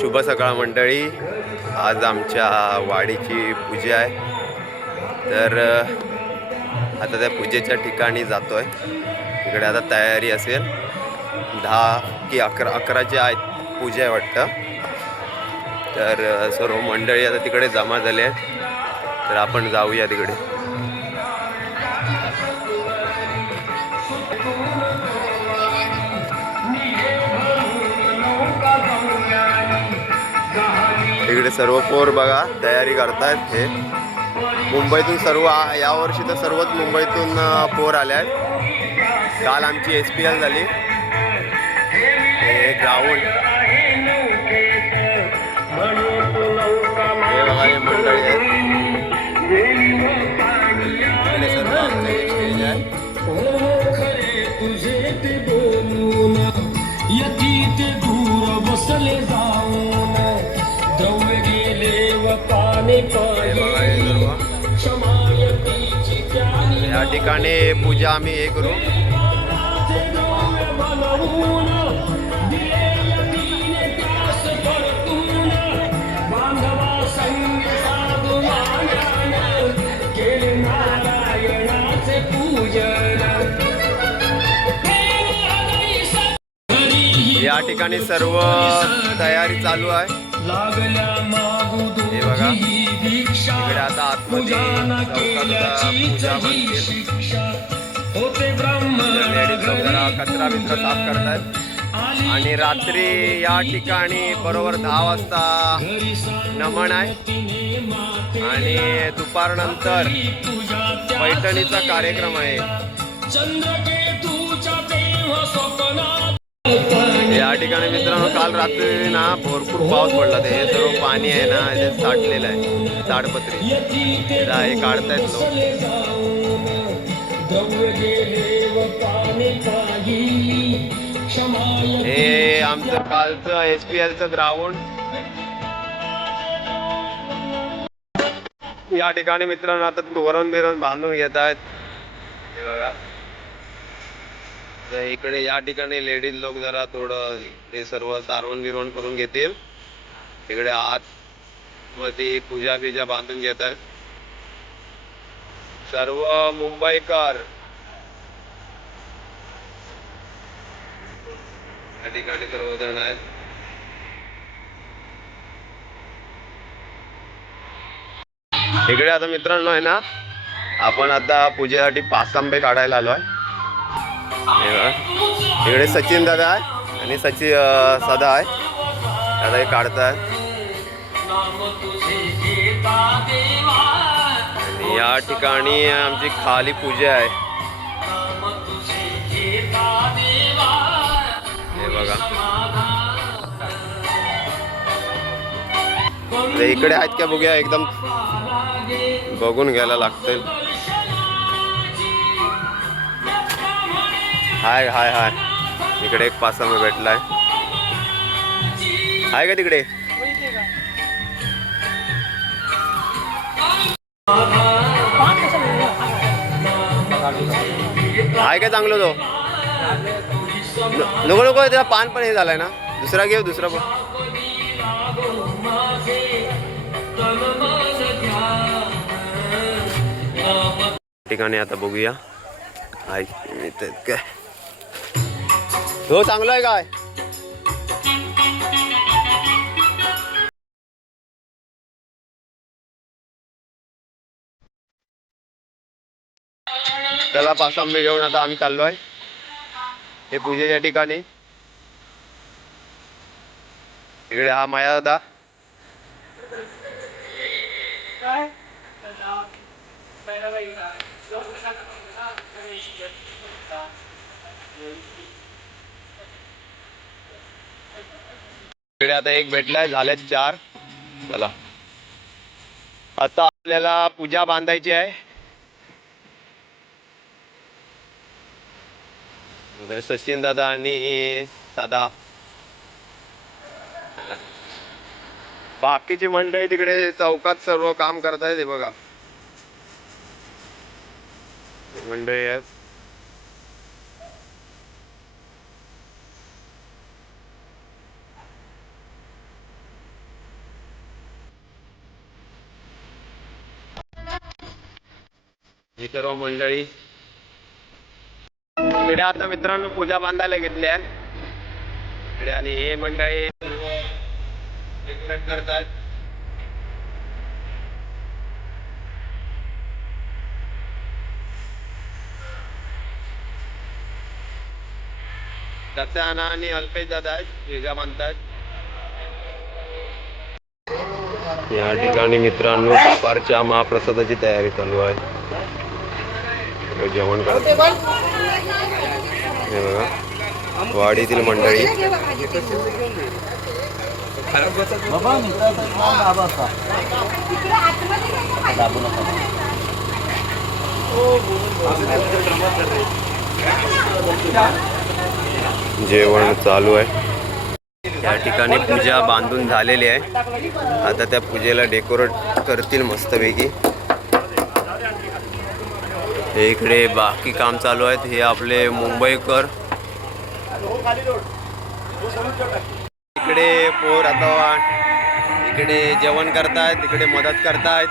शुभ सकाळ मंडळी. आज आमच्या वाडीची पूजा आहे, तर आता त्या पूजेच्या ठिकाणी जातोय. इकडे आता तयारी असेल 10 की 11ची आहे पूजा आहे वाटतं. तर सर्व मंडळी आता तिकडे जमा झाले आहेत, तर आपण जाऊया तिकडे. इकडे सर्व पोर बघा तयारी करतायत. हे मुंबईतून सर्व यावर्षी तर सर्वच मुंबईतून पोर आले आहेत. काल आमची SPL झाली. हे ग्राउंड हे बघा, हे मंडळी आहेत. इकडे सर्व आमचं स्टेज आहे. या ठिकाणी पूजा आम्ही हे करू. या ठिकाणी सर्व तयारी चालू आहे. हे बघा, इकडे आता आतमध्ये पूजा बनतील. लेडीज लोक जरा कचरा बिचरा साफ करतात. आणि रात्री या ठिकाणी बरोबर 10 वाजता नमन आहे. आणि दुपारनंतर पैठणीचा कार्यक्रम आहे. या ठिकाणी मित्रांनो काल रात्री ना भरपूर पाऊस पडला. ते सर्व पाणी आहे ना इथे साठलेलं आहे. ताडपत्री हे काढतायत लोक. हे आमचं कालचं SPLचं ग्राउंड. या ठिकाणी मित्रांनो आता तोरण बिरण बांधून घेत आहेत. हे बघा, इकडे या ठिकाणी लेडीज लोक जरा थोडं ते सर्व सारवण बिरवण करून घेतील. इकडे आत मध्ये पूजा बिजा बांधून घेत आहेत सर्व मुंबईकर. या ठिकाणी सर्वजण आहेत. इकडे आता मित्रांनो आहे ना, आपण आता पूजेसाठी 5 आंबे काढायला आलो आहे. इकडे सचिन दादा आहे आणि सदा आहे. आता हे काढताय. आणि या ठिकाणी आमची खाली पूजा आहे. हे बघा, इकडे आहेत का बघूया. एकदम बघून घ्यायला लागतं. हाय हाय हाय, इकडे एक 5 आंबे भेटलाय. आहे का तिकडे? आहे का चांगलं? तो नको नको, त्याला पान पण हे झालाय ना. दुसरा घेऊ, दुसरा पण. ठिकाणी आता बघूया. काय हो, चांगलं आहे काय? त्याला 5 आंबे घेऊन आता आम्ही चाललोय हे पूजेच्या ठिकाणी. इकडे हा माया दादा. इकडे आता एक भेटलाय, झाले 4. चला आता आपल्याला पूजा बांधायची आहे. सचिन दादा आणि दादा, बाकीची मंडळी तिकडे चौकात सर्व काम करतायत. हे बघा मंडळी आहेत. ही सर्व मंडळी इकडे आता मित्रांनो पूजा बांधायला घेतली आहे इकडे, आणि हे मंडळी डेकोरेट करतात. दत्ताना आणि अल्पेश दादा आहेत, पूजा बांधतात. या ठिकाणी मित्रांनो दुपारच्या महाप्रसादाची तयारी चालू आहे. जेवण करत हे बघा वाडीतील मंडळी. जेवण चालू आहे. या ठिकाणी पूजा बांधून झालेली आहे. आता त्या पूजेला डेकोरेट करतील मस्तपैकी. हे इकडे बाकी काम चालू आहेत. हे आपले मुंबईकर इकडे पोर आता इकडे जेवण करतायत, इकडे मदत करतायत.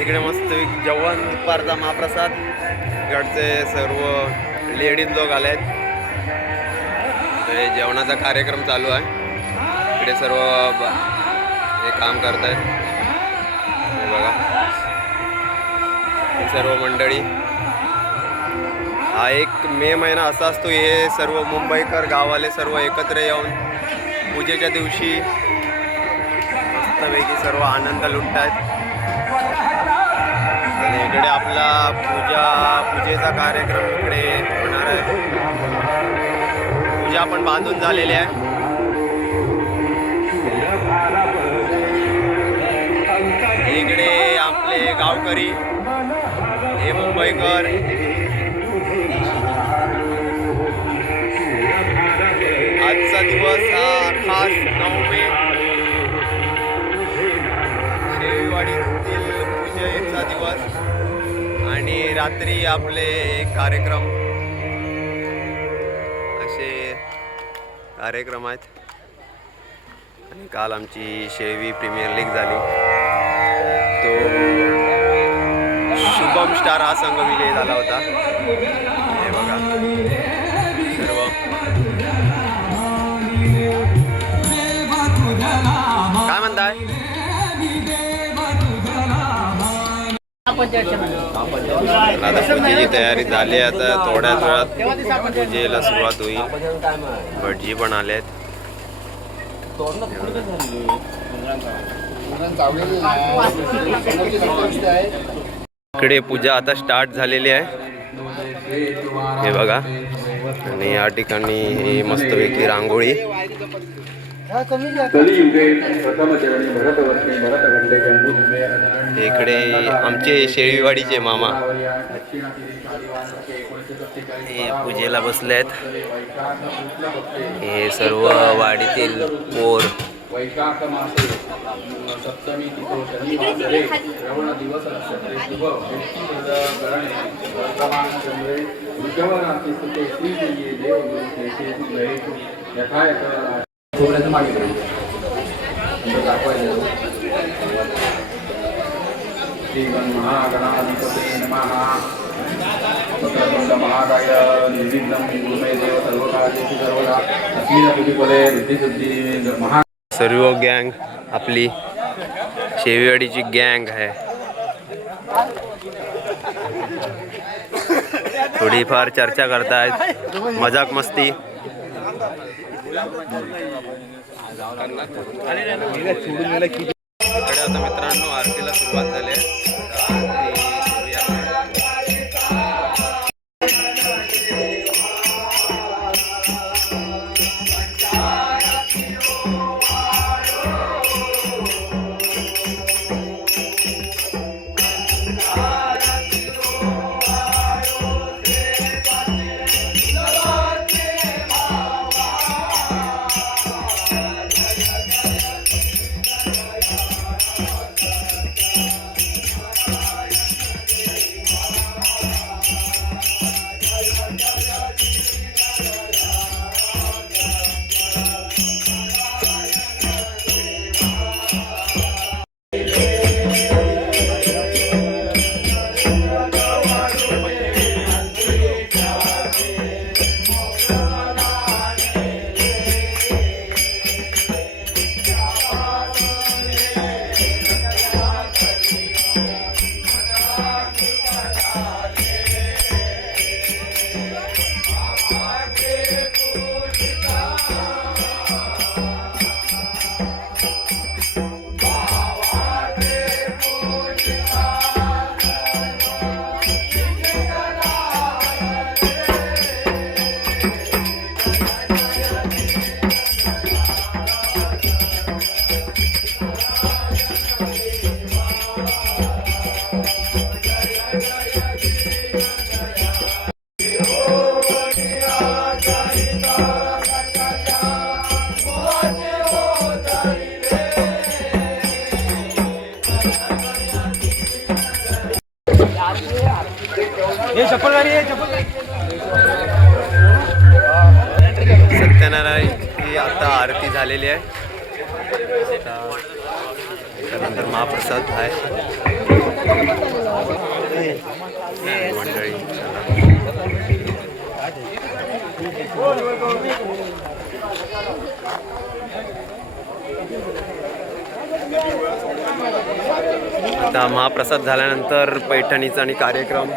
इकडे मस्त जेवण दुपारचा महाप्रसाद. इकडचे सर्व लेडीज लोक आले आहेत. जेवणाचा कार्यक्रम चालू आहे. इकडे सर्व हे काम करतायत. हे बघा हे सर्व मंडळी. हा एक मे महिना असा असतो, हे सर्व मुंबईकर गाववाले सर्व एकत्र येऊन पूजेच्या दिवशी मस्तपैकी सर्व आनंद लुटतात. आणि इकडे आपला पूजेचा कार्यक्रम इकडे होणार आहे. पूजा पण बांधून झालेली आहे. इकडे आपले गावकरी, हे मुंबईकर. आजचा दिवस हा खास 9 मे शेवीवाडीतील पूजेचा दिवस. आणि रात्री आपले कार्यक्रम असे कार्यक्रम आहेत. आणि काल आमची शेवी प्रीमियर लीग झाली. तो शुभम स्टार हा संघ विजयी झाला होता. हे बघा सर्व काय म्हणताय. आता पूजेची तयारी झाली. आता थोड्याच वेळात पूजेला सुरुवात होईल. भटजी पण आले आहेत. इकडे पूजा आता स्टार्ट झालेली आहे. हे बघा. आणि या ठिकाणी ही मस्तपैकी रांगोळी. इकडे आमचे शेळीवाडीचे मामा हे पूजेला बसले आहेत. हे सर्व वाडीतील पोर. वैशाख मासे सप्तमी तिथो शनिवासरे श्रवण दिवस नक्षत्रे शुभ करणे वर्तमान चंद्रे विजवनाची सुते श्री देव देशे ग्रहेतु यथायथ थोड्याचं मागे दाखवायचं. श्री महागणाधिपते नमः. महाकाय निर्विघ्नं गुरुमे देव सर्वकार्येषु सर्वदा अस्मिन् पुष्पले रिद्धिसिद्धि महा. सर्व गँग आपली शेवीवाडीची गँग आहे. थोडीफार चर्चा करतायत, मजाक मस्ती. इकडे आता मित्रांनो आरतीला सुरुवात झाली आहे. सत्यनारायणची आता आरती झालेली आहे. त्यानंतर महाप्रसाद आहे मंडळी. आता महाप्रसाद झाल्यानंतर पैठणीचा आणि कार्यक्रम.